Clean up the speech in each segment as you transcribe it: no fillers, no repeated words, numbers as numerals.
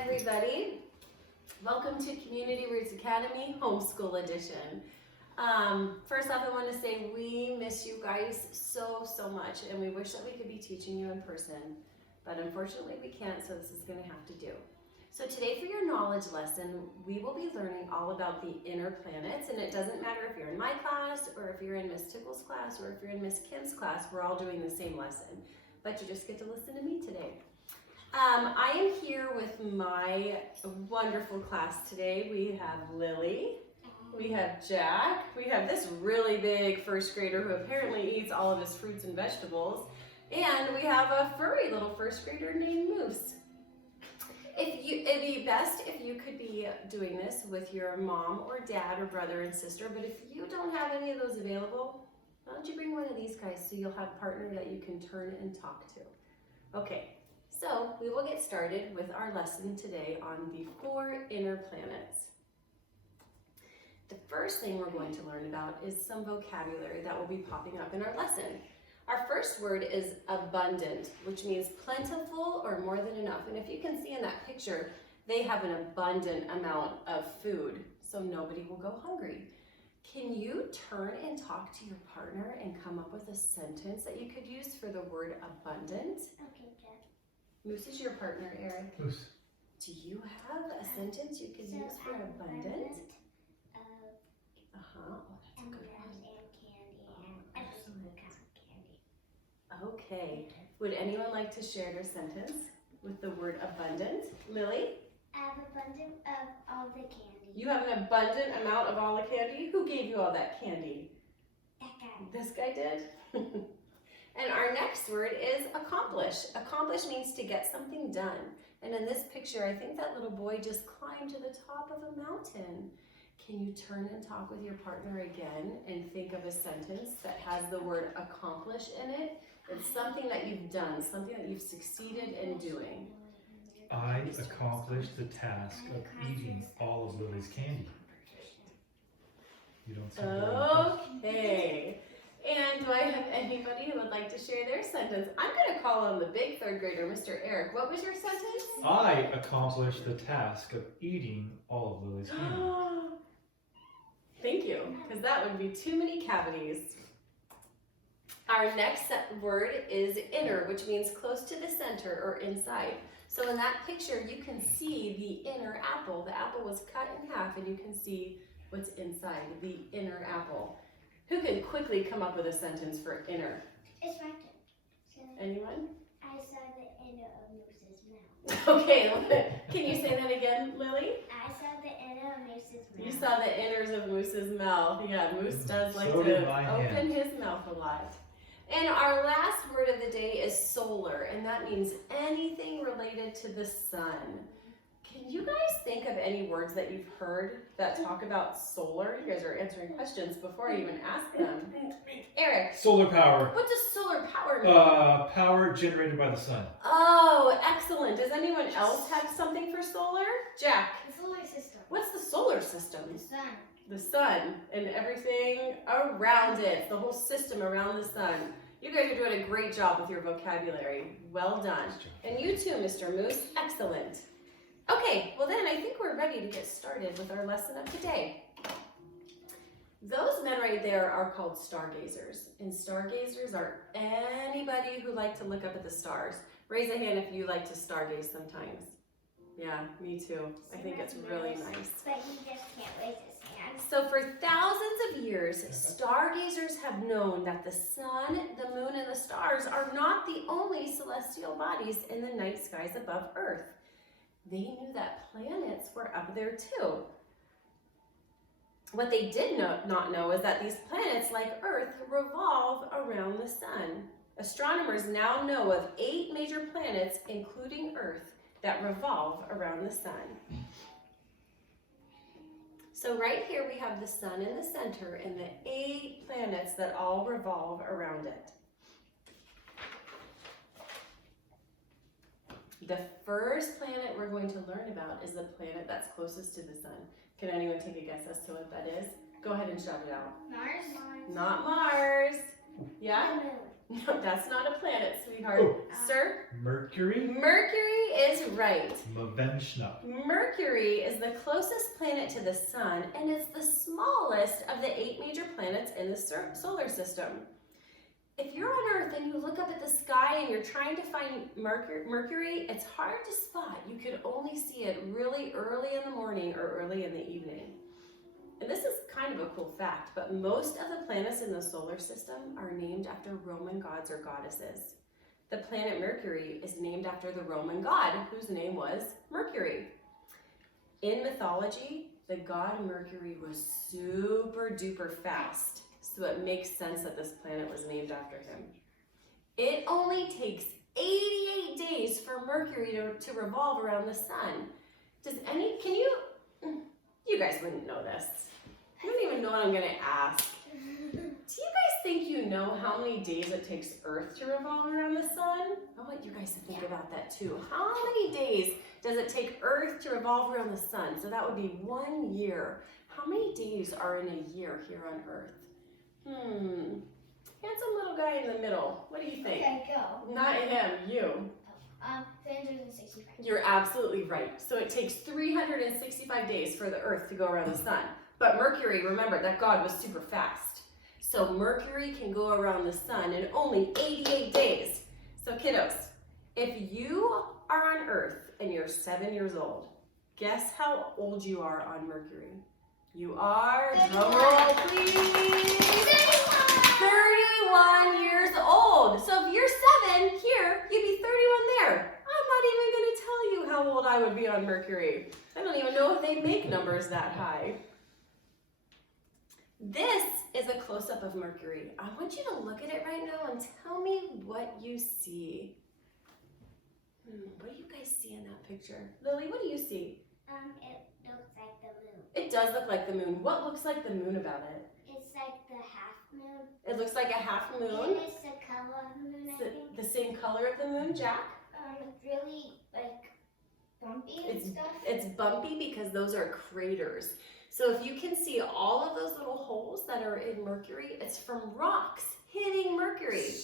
everybody. Welcome to Community Roots Academy Homeschool Edition. First off, I want to say we miss you guys so much, and we wish that we could be teaching you in person, but unfortunately we can't, so this is going to have to do. So today for your knowledge lesson, we will be learning all about the inner planets, and it doesn't matter if you're in my class, or if you're in Miss Tickle's class, or if you're in Miss Kim's class, we're all doing the same lesson, but you just get to listen to me today. I am here with my wonderful class today. We have Lily, we have Jack, we have this really big first grader who apparently eats all of his fruits and vegetables, and we have a furry little first grader named Moose. It'd be best if you could be doing this with your mom or dad or brother and sister, but if you don't have any of those available, why don't you bring one of these guys so you'll have a partner that you can turn and talk to. Okay. So we will get started with our lesson today on the 4 inner planets. The first thing we're going to learn about is some vocabulary that will be popping up in our lesson. Our first word is abundant, which means plentiful or more than enough. And if you can see in that picture, they have an abundant amount of food, so nobody will go hungry. Can you turn and talk to your partner and come up with a sentence that you could use for the word abundant? Okay, Jeff. Moose is your partner, Eric. Moose. Do you have a sentence you could use for abundant? Oh, that's a good one. Excellent. Okay. Would anyone like to share their sentence with the word abundant? Lily? I have abundant of all the candy. You have an abundant amount of all the candy? Who gave you all that candy? That guy. This guy did? And our next word is accomplish. Accomplish means to get something done. And in this picture, I think that little boy just climbed to the top of a mountain. Can you turn and talk with your partner again and think of a sentence that has the word accomplish in it? It's something that you've done, something that you've succeeded in doing. I accomplished the task of eating all of Lily's candy. You don't see Okay. And do I have anybody who would like to share their sentence? I'm going to call on the big 3rd grader, Mr. Eric. What was your sentence? I accomplished the task of eating all of Lily's candy. Thank you, because that would be too many cavities. Our next word is inner, which means close to the center or inside. So in that picture, you can see the inner apple. The apple was cut in half, and you can see what's inside, the inner apple. Who can quickly come up with a sentence for inner? It's my turn. So Anyone? I saw the inner of Moose's mouth. Okay, can you say that again, Lily? I saw the inner of Moose's mouth. You saw the inners of Moose's mouth. Yeah, Moose does like So did to my open hand. his mouth a lot. And our last word of the day is solar, and that means anything related to the sun. Can you guys think of any words that you've heard that talk about solar? You guys are answering questions before I even ask them. Eric, Solar power. what does solar power mean? Power generated by the sun. Oh, excellent. Does anyone else have something for solar? Jack, The solar system. what's the solar system? The sun. The sun and everything around it, the whole system around the sun. You guys are doing a great job with your vocabulary. Well done. And you too, Mr. Moose. Excellent. Okay, well then I think we're ready to get started with our lesson of today. Those men right there are called stargazers. And stargazers are anybody who like to look up at the stars. Raise a hand if you like to stargaze sometimes. Yeah, me too. I think it's really nice. But he just can't raise his hand. So for thousands of years, stargazers have known that the sun, the moon, and the stars are not the only celestial bodies in the night skies above Earth. They knew that planets were up there too. What they did not know is that these planets, like Earth, revolve around the sun. Astronomers now know of 8 major planets, including Earth, that revolve around the sun. So right here we have the sun in the center and the 8 planets that all revolve around it. The first planet we're going to learn about is the planet that's closest to the sun. Can anyone take a guess as to what that is? Go ahead and shout it out. Mars. Not Mars. The Yeah? moon. No, that's not a planet, sweetheart. Oh. Sir? Mercury? Mercury is right. Mavenschna. Mercury is the closest planet to the sun, and it's the smallest of the 8 major planets in the solar system. If you're on Earth and you look up at the sky and you're trying to find Mercury, it's hard to spot. You can only see it really early in the morning or early in the evening. And this is kind of a cool fact, but most of the planets in the solar system are named after Roman gods or goddesses. The planet Mercury is named after the Roman god, whose name was Mercury. In mythology, the god Mercury was super duper fast, so it makes sense that this planet was named after him. It only takes 88 days for Mercury to revolve around the sun. You guys wouldn't know this. I don't even know what I'm gonna ask. Do you guys think you know how many days it takes Earth to revolve around the sun? I want you guys to think about that too. How many days does it take Earth to revolve around the sun? So that would be 1 year. How many days are in a year here on Earth? Handsome little guy in the middle. What do you think? Okay, go. Not him, you. 365. You're absolutely right. So it takes 365 days for the Earth to go around the sun. But Mercury, remember, that god was super fast. So Mercury can go around the sun in only 88 days. So kiddos, if you are on Earth and you're 7 years old, guess how old you are on Mercury? You are, drumroll please, 31 years old. So if you're 7 here, you'd be 31 there. I'm not even going to tell you how old I would be on Mercury. I don't even know if they make numbers that high. This is a close-up of Mercury. I want you to look at it right now and tell me what you see. What do you guys see in that picture? Lily, what do you see? It looks like the moon. It does look like the moon. What looks like the moon about it? It's like the half moon. It looks like a half And moon. it's the color of the moon, I It's think. the same color of the moon, Jack. Really like bumpy and stuff. It's bumpy because those are craters. So if you can see all of those little holes that are in Mercury, it's from rocks hitting Mercury.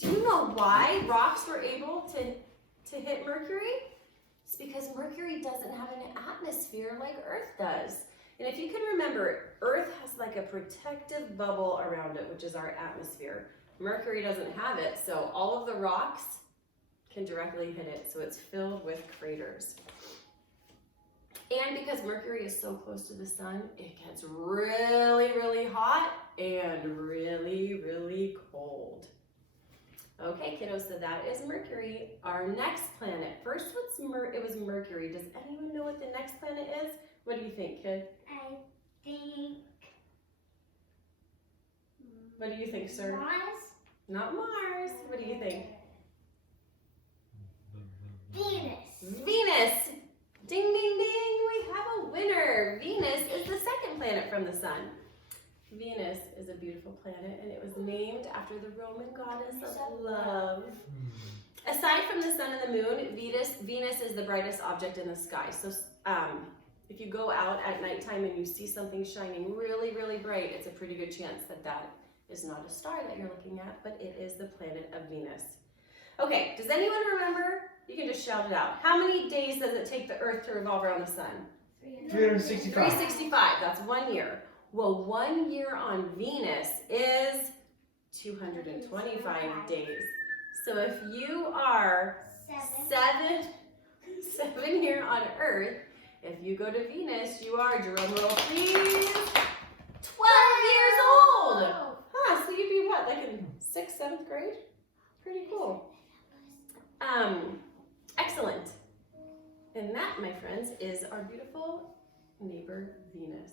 Do you know why rocks were able to hit Mercury? It's because Mercury doesn't have an atmosphere like Earth does. And if you can remember, Earth has like a protective bubble around it, which is our atmosphere. Mercury doesn't have it, so all of the rocks can directly hit it, so it's filled with craters. And because Mercury is so close to the sun, it gets really, really hot and really, really cold. Okay, kiddos, so that is Mercury. Our next planet. First, it was Mercury. Does anyone know what the next planet is? What do you think, kid? I think. What do you think, sir? Mars. Not Mars. What do you think? Venus. Venus. Ding, ding, ding. We have a winner. Venus is the second planet from the sun. Venus is a beautiful planet, and it was named after the Roman goddess of love. Aside from the sun and the moon, Venus is the brightest object in the sky. So if you go out at nighttime and you see something shining really, really bright, it's a pretty good chance that that is not a star that you're looking at, but it is the planet of Venus. Okay, does anyone remember? You can just shout it out. How many days does it take the Earth to revolve around the sun? 365. 365, that's 1 year. Well, 1 year on Venus is 225 days. So if you are 7 here on Earth, if you go to Venus, you are, drumroll please, 12 years old. Huh, so you'd be what, like in 6th, 7th grade? Pretty cool. Excellent. And that, my friends, is our beautiful neighbor Venus.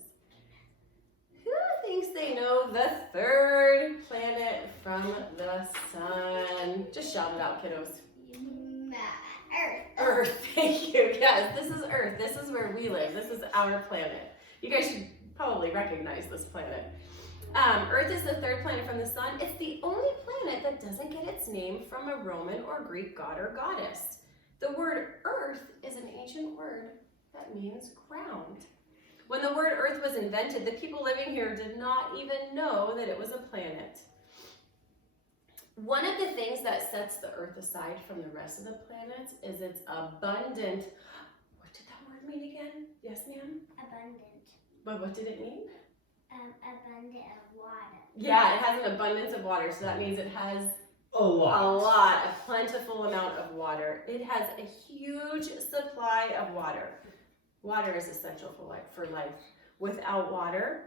Who thinks they know the third planet from the sun? Just shout it out, kiddos. Earth. Earth, thank you. Yes, this is Earth. This is where we live. This is our planet. You guys should probably recognize this planet. Earth is the third planet from the sun. It's the only planet that doesn't get its name from a Roman or Greek god or goddess. The word Earth is an ancient word that means ground. When the word Earth was invented, the people living here did not even know that it was a planet. One of the things that sets the Earth aside from the rest of the planets is its abundant. What did that word mean again? Yes, ma'am? Abundant. But what did it mean? Abundant of water. Yeah, it has an abundance of water, so that means it has A lot. a plentiful amount of water. It has a huge supply of water. Water is essential for life. Without water,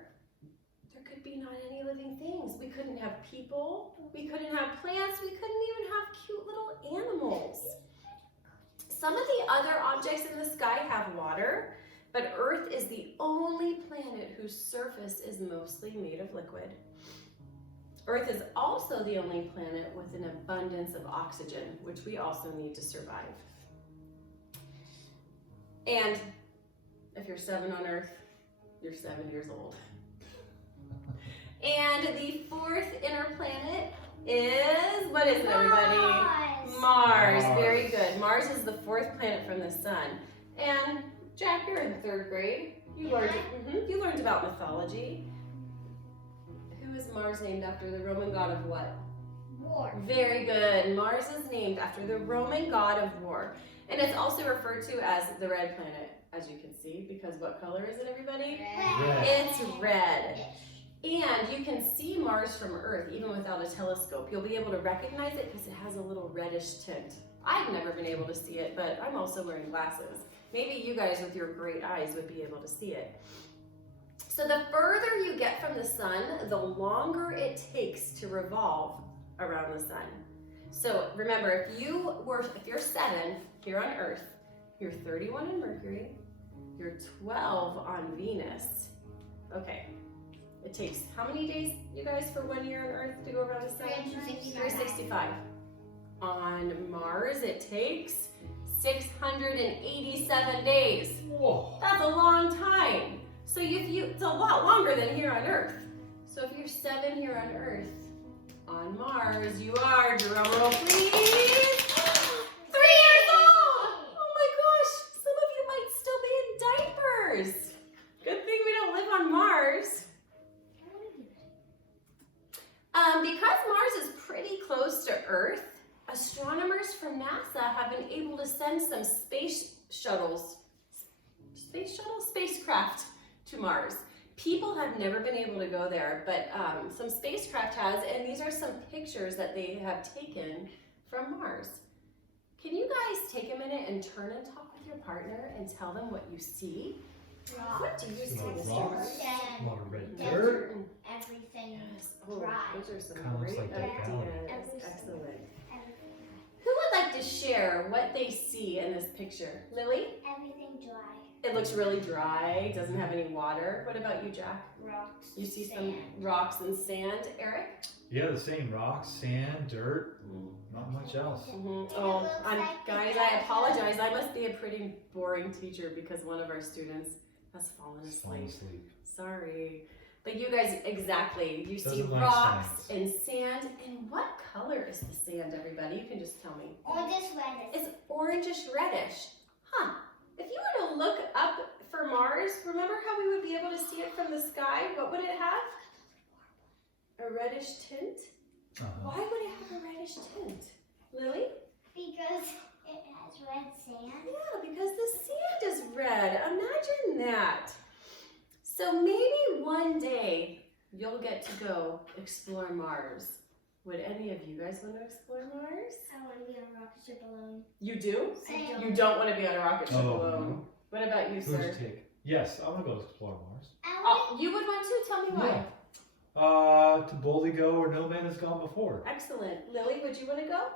there could be not any living things. We couldn't have people, we couldn't have plants, we couldn't even have cute little animals. Some of the other objects in the sky have water, but Earth is the only planet whose surface is mostly made of liquid. Earth is also the only planet with an abundance of oxygen, which we also need to survive. And if you're 7 on Earth, you're 7 years old. And the fourth inner planet is, what is it, everybody? Mars. Mars. Mars. Very good. Mars is the fourth planet from the sun. And Jack, you're in 3rd grade. You learned about mythology. Who is Mars named after? The Roman god of what? War. Very good. Mars is named after the Roman god of war. And it's also referred to as the red planet, as you can see, because what color is it, everybody? Red. It's red. And you can see Mars from Earth even without a telescope. You'll be able to recognize it because it has a little reddish tint. I've never been able to see it, but I'm also wearing glasses. Maybe you guys with your great eyes would be able to see it. So the further you get from the sun, the longer it takes to revolve around the sun. So remember, if you're 7 here on Earth, you're 31 on Mercury, you're 12 on Venus. Okay. It takes how many days, you guys, for 1 year on Earth to go around the sun? 365. On Mars, it takes 687 days. Whoa. That's a long time. So it's a lot longer than here on Earth. So if you're 7 here on Earth, on Mars, you are, drum roll please, 3 years old! Oh my gosh, some of you might still be in diapers. Good thing we don't live on Mars. Because Mars is pretty close to Earth, astronomers from NASA have been able to send some spacecraft to Mars. People have never been able to go there, but some spacecraft has, and these are some pictures that they have taken from Mars. Can you guys take a minute and turn and talk with your partner and tell them what you see? What do you see, Some Mr. rocks. Mark? A lot of red Desert. dirt. Everything. Yes. Oh, Dry. those are some Kinda looks great like the ideas. valley. Excellent. Everything. Who would like to share what they see in this picture? Lily? Everything dry. It looks really dry, doesn't have any water. What about you, Jack? Rocks. You see sand. some rocks and sand, Eric? Yeah, the same. Rocks, sand, dirt, not much else. Oh, guys, I apologize. I must be a pretty boring teacher because one of our students has fallen Falling asleep. asleep. Sorry. But you guys, exactly. You see Doesn't like rocks sand. and sand. And what color is the sand, everybody? You can just tell me. Orangish reddish. It's orangish reddish. Huh. If you were to look up for Mars, remember how we would be able to see it from the sky? What would it have? A reddish tint? Why would it have a reddish tint? Lily? Because it has red sand. Yeah, because the sand is red. Imagine that. So maybe one day you'll get to go explore Mars. Would any of you guys want to explore Mars? I want to be on a rocket ship alone. You do? I You don't want to be on a rocket ship Oh, alone. no. What about you, Who's sir? take? Yes, I want to go explore Mars. Oh, you would want to? Tell me why. To boldly go where no man has gone before. Excellent. Lily, would you want to go?